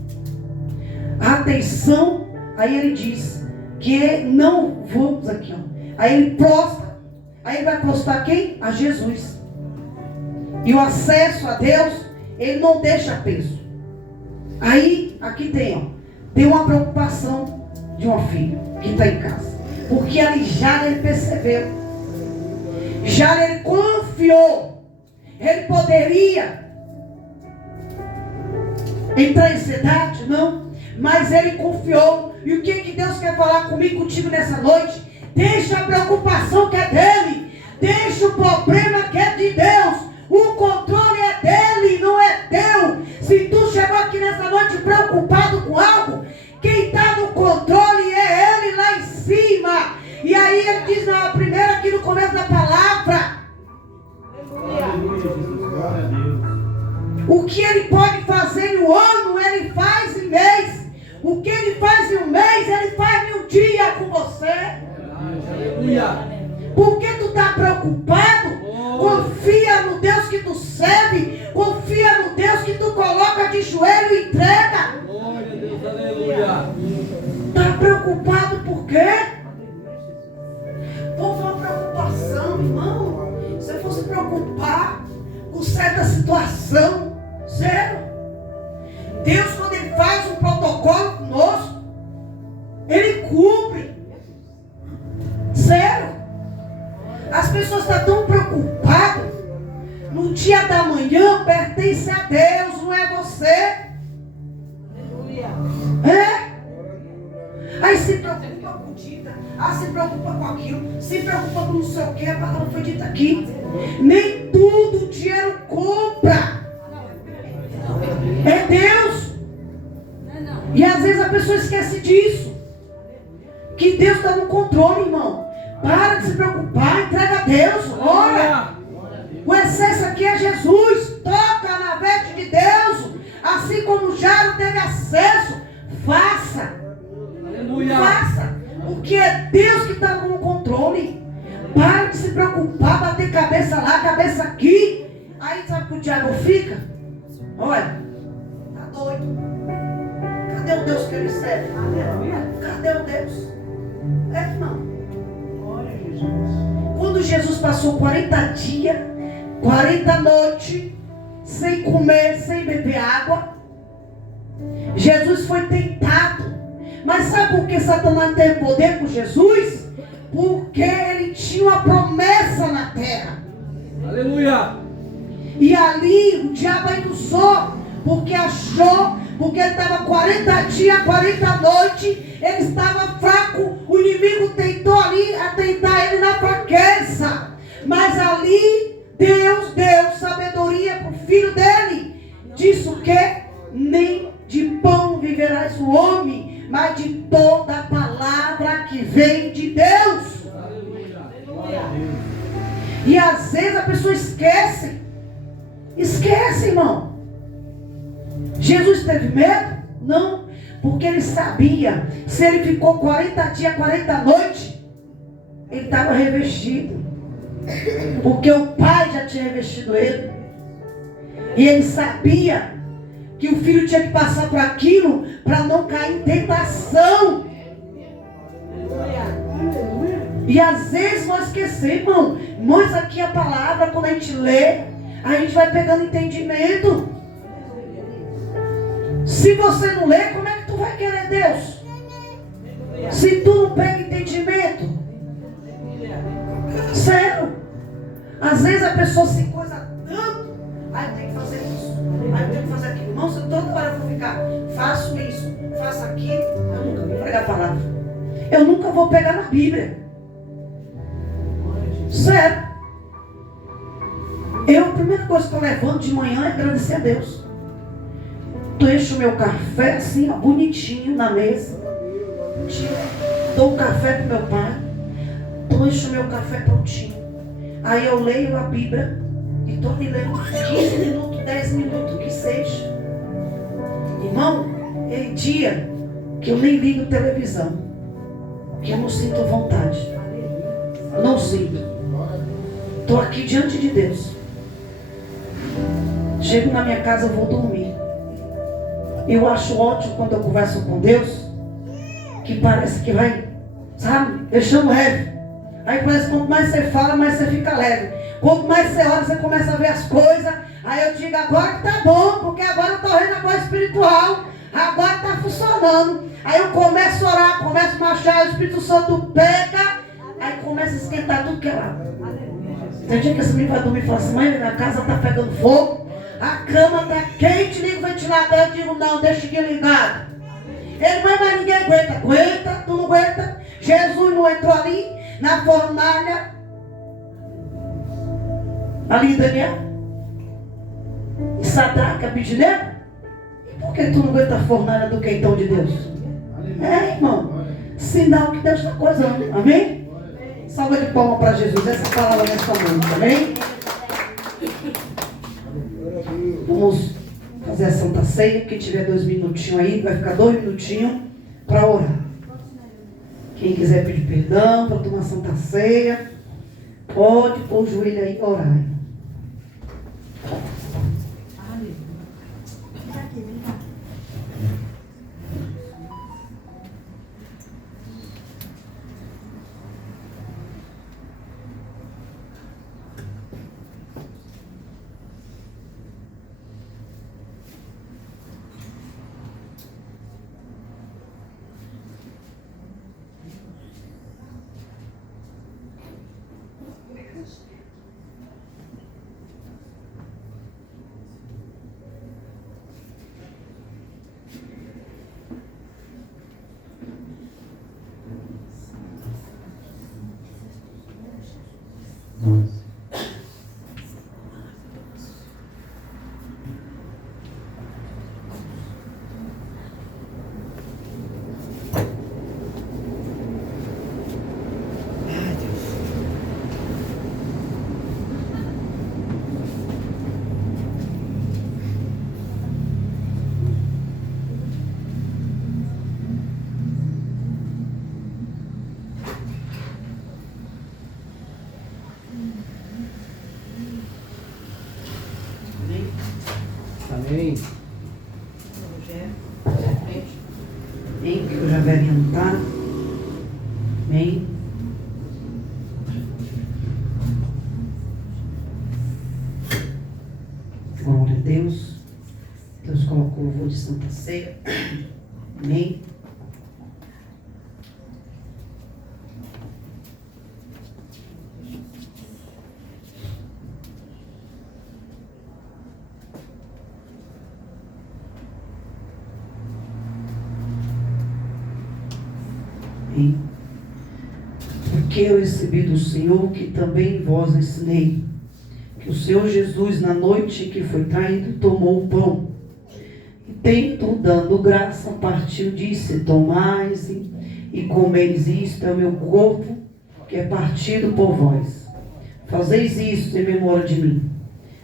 Atenção, aí ele diz que não vamos aqui, ó. Aí ele prostra. Aí ele vai prostrar quem? A Jesus. E o acesso a Deus, ele não deixa peso. Aí, aqui tem, ó. Tem uma preocupação de uma filha que está em casa. Porque ali já ele percebeu. Já ele confiou. Ele poderia entrar em ansiedade? Não. Mas ele confiou. E o que Deus quer falar comigo, contigo nessa noite? Deixa a preocupação que é dele. Deixa o problema que é de Deus. O controle é dele, não é teu. Se tu chegou aqui nessa noite preocupado com algo, quem está no controle é ele lá em cima. E aí ele diz na primeira, aqui no começo da palavra, o que ele pode fazer em um ano, ele faz em mês. O que ele faz em um mês, ele faz em um dia com você. Por que tu está preocupado? Confia no Deus que tu serve. Confia no Deus que tu coloca de joelho e entrega. Glória a Deus, aleluia. Está preocupado por quê? Houve uma preocupação, irmão. Se eu fosse preocupar com certa situação, sério. Deus, quando ele faz um protocolo conosco, ele cumpre. Sério. As pessoas estão tão preocupadas. No dia da manhã pertence a Deus, não é você. É? Aí se preocupa com dita, se preocupa com aquilo, se preocupa com não sei o que, a palavra foi dita aqui. Nem tudo o dinheiro compra. É Deus. E às vezes a pessoa esquece disso. Que Deus está no controle, irmão. Para de se preocupar, entrega a Deus, ora. O excesso aqui é Jesus. Toca na veste de Deus. Assim como Jairo teve acesso, faça. Aleluia. Faça. Porque é Deus que está no controle. Para de se preocupar, bater cabeça lá, cabeça aqui. Aí sabe que o diabo fica? Olha, tá doido. Cadê o Deus que ele serve? Cadê o Deus? É, irmão. Quando Jesus passou 40 dias, 40 noites, sem comer, sem beber água, Jesus foi tentado. Mas sabe por que Satanás teve poder com Jesus? Porque ele tinha uma promessa na terra. Aleluia. E ali o diabo ainda usou, porque achou, porque ele estava 40 dias, 40 noites, ele estava fraco, o inimigo tentou ali atentar ele na fraqueza. Mas ali Deus deu sabedoria para o filho dele. Disse o quê? Nem de pão viverás o homem, mas de toda a palavra que vem de Deus. Aleluia. E às vezes a pessoa esquece. Esquece, irmão. Jesus teve medo? Não. Porque ele sabia, se ele ficou 40 dias, 40 noites, ele estava revestido. Porque o Pai já tinha revestido ele. E ele sabia que o filho tinha que passar por aquilo para não cair em tentação. E às vezes nós esquecemos, irmão. Nós aqui a palavra, quando a gente lê, a gente vai pegando entendimento. Se você não lê, como é que tu vai querer Deus? Se tu não pega entendimento. Sério. Às vezes a pessoa se coisa tanto. Aí eu tenho que fazer isso. Aí eu tenho que fazer aquilo. Irmão, se toda hora eu vou ficar, faço isso, faço aquilo, eu nunca vou pregar a palavra. Eu nunca vou pegar na Bíblia. Sério. A primeira coisa que eu levanto de manhã é agradecer a Deus. Deixo o meu café assim, ó, bonitinho na mesa. Dou o café pro meu pai. Deixo o meu café prontinho. Aí eu leio a Bíblia. E estou ali lendo 15 minutos, 10 minutos, o que seja. Irmão, é dia que eu nem ligo televisão. Que eu não sinto vontade. Eu não sinto. Estou aqui diante de Deus. Chego na minha casa, eu vou dormir. Eu acho ótimo quando eu converso com Deus, que parece que vai, sabe, deixando leve. Aí parece que quanto mais você fala, mais você fica leve. Quanto mais você olha, você começa a ver as coisas. Aí eu digo, agora que tá bom, porque agora eu estou vendo a coisa espiritual. Agora está funcionando. Aí eu começo a orar, começo a marchar, o Espírito Santo pega. Aí começa a esquentar tudo que é lá. Tem dia que esse menino vai dormir e fala assim, mãe, minha casa está pegando fogo. A cama está quente, liga o ventilador. Eu digo, não, deixa aqui ligado. Ele, mãe, mas ninguém aguenta. Aguenta, tu não aguenta. Jesus não entrou ali, na fornalha. Ali, Daniel. E Sadraque, Abidinego. E por que tu não aguenta a fornalha do quentão de Deus? É, irmão. Sinal que Deus está coisando. Amém? Salva de palmas para Jesus. Essa palavra nessa noite. Amém? Vamos fazer a Santa Ceia. Quem tiver 2 minutinhos aí, vai ficar 2 minutinhos para orar. Quem quiser pedir perdão para tomar Santa Ceia, pode pôr o joelho aí e orar. Amém. Amém. Que eu já vai adiantar. Amém. Glória a Deus. Deus colocou o louvor de Santa Ceia. Amém. Porque eu recebi do Senhor que também vós ensinei, que o Senhor Jesus, na noite que foi traído, tomou o pão, e tendo dando graça, partiu, disse, tomais e comeis, isto é o meu corpo, que é partido por vós. Fazeis isto em memória de mim.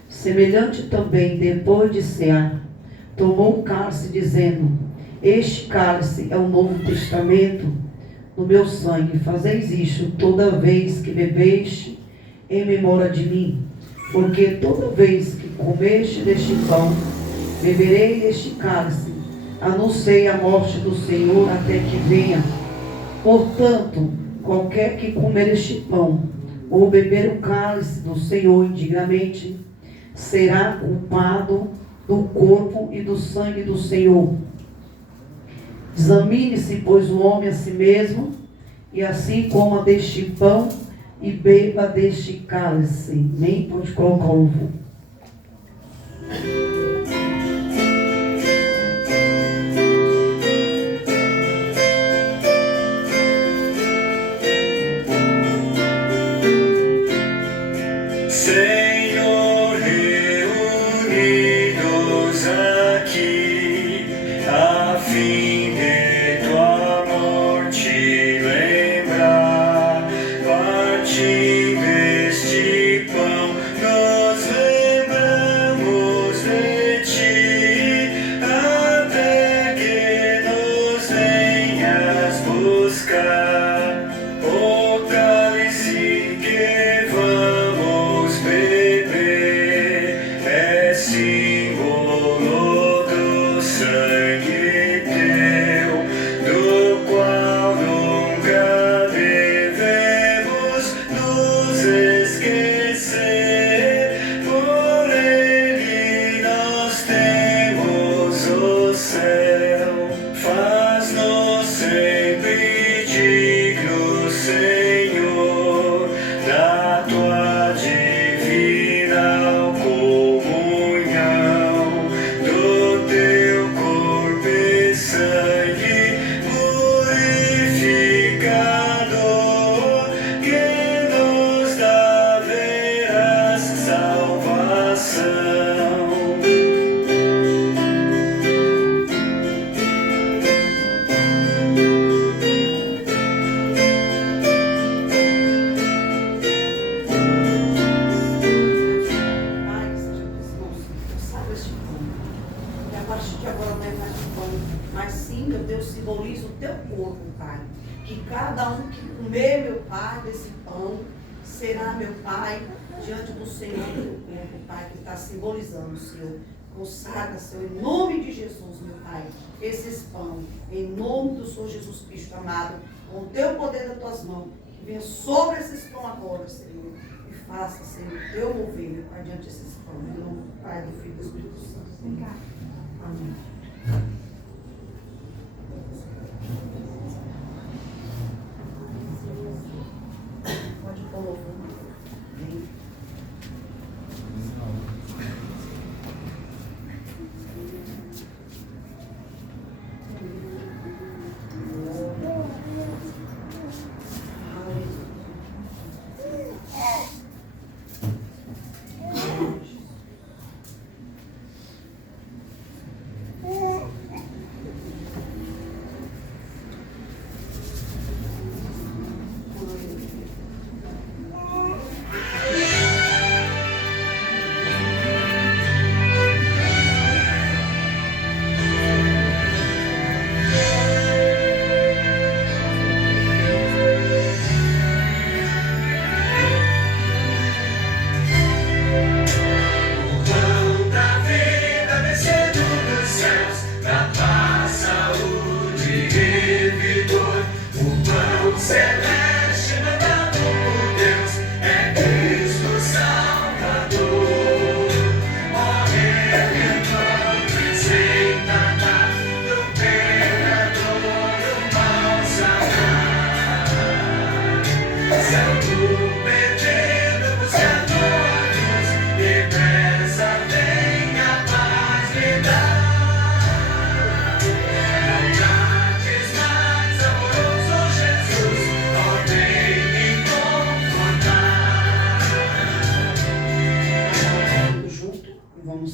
Semelhante também, depois de cear, tomou o cálice, dizendo, este cálice é o Novo Testamento no meu sangue. Fazeis isto toda vez que bebeste em memória de mim. Porque toda vez que comeste deste pão, beberei este cálice, anunciei a morte do Senhor até que venha. Portanto, qualquer que comer este pão, ou beber o cálice do Senhor indignamente, será culpado do corpo e do sangue do Senhor. Examine-se, pois, o homem a si mesmo, e assim coma deste pão e beba deste cálice. Nem pode colocar o louvor. Senhor, reunidos aqui, a fim de tua morte lembrar, partindo este pão, nos lembramos de ti, até que nos venhas buscar. O cálice pão, meu Pai. Que cada um que comer, meu Pai, desse pão, será, meu Pai, diante do Senhor, meu corpo, Pai, que está simbolizando, Senhor. Consagra, Senhor, em nome de Jesus, meu Pai, esses pão, em nome do Senhor Jesus Cristo amado, com o teu poder das tuas mãos, que venha sobre esses pão agora, Senhor, e faça, Senhor, o teu mover, meu Pai, diante desses pão, em nome do Pai, do Filho e do Espírito Santo. Amém. Pode pôr louvor. Amém.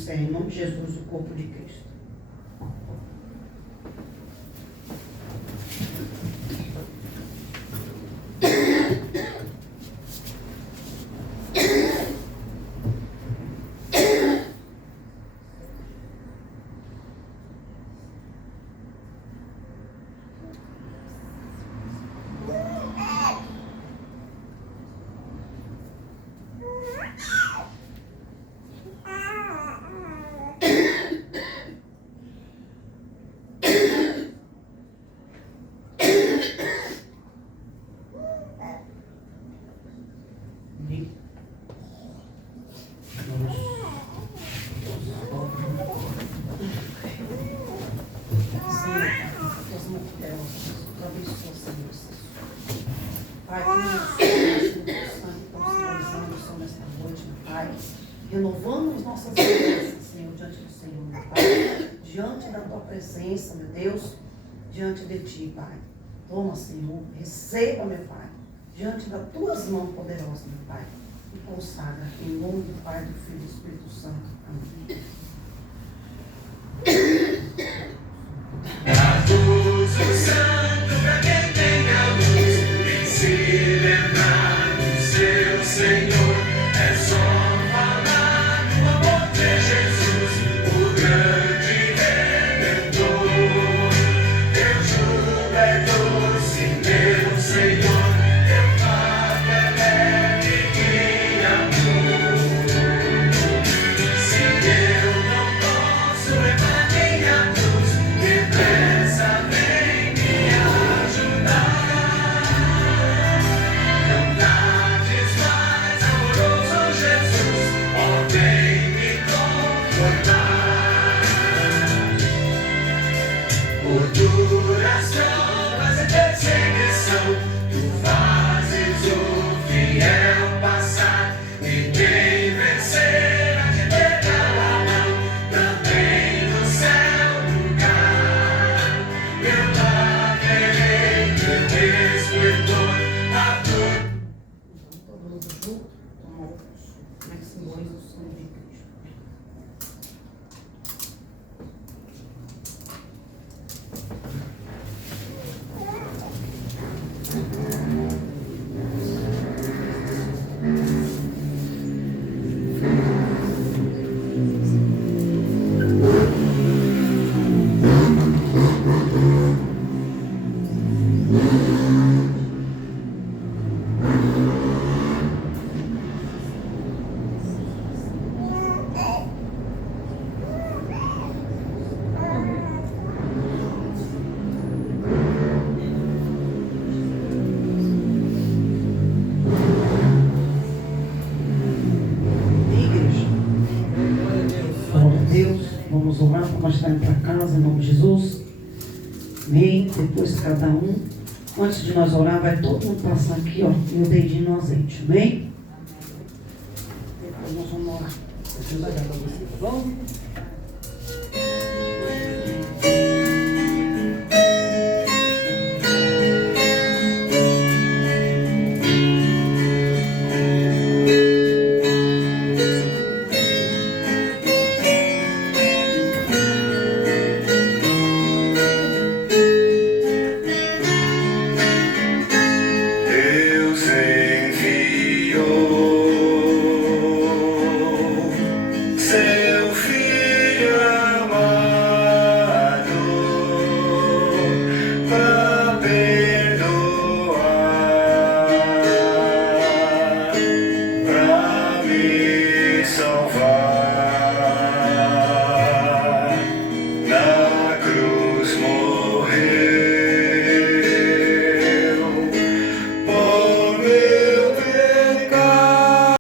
Em nome de Jesus, o corpo de Cristo. Renovando as nossas forças, Senhor, diante do Senhor, meu Pai, diante da tua presença, meu Deus, diante de ti, Pai. Toma, Senhor, receba, meu Pai, diante das tuas mãos poderosas, meu Pai, e consagra em nome do Pai, do Filho e do Espírito Santo. Amém. A luz do santo pra quem tem a luz, em se lembrar do seu Senhor, é só falar do amor de Jesus, o grande Redentor. Teu jugo é doce, meu Senhor, teu fato é leve e amor. Se eu não posso levar minha cruz, depressa vem me ajudar. Não tardes mais, amoroso Jesus, ó, vem me confortar. Por duras provas e perseguição, tu fazes o fiel passar, e quem vencer há de ter galardão também no céu lugar. Eu lá verei teu esplendor, a tua. Todo mundo junto, tomar o curso, né, que simboliza o sangue de Cristo. Vamos orar para nós estarmos para casa, em nome de Jesus. Amém. Depois cada um. Antes de nós orar, vai todo mundo passar aqui, ó, e o dedinho no azeite. Amém? Depois nós vamos orar. Deus vai dar para você, tá bom? Deus enviou seu Filho amado para perdoar, para me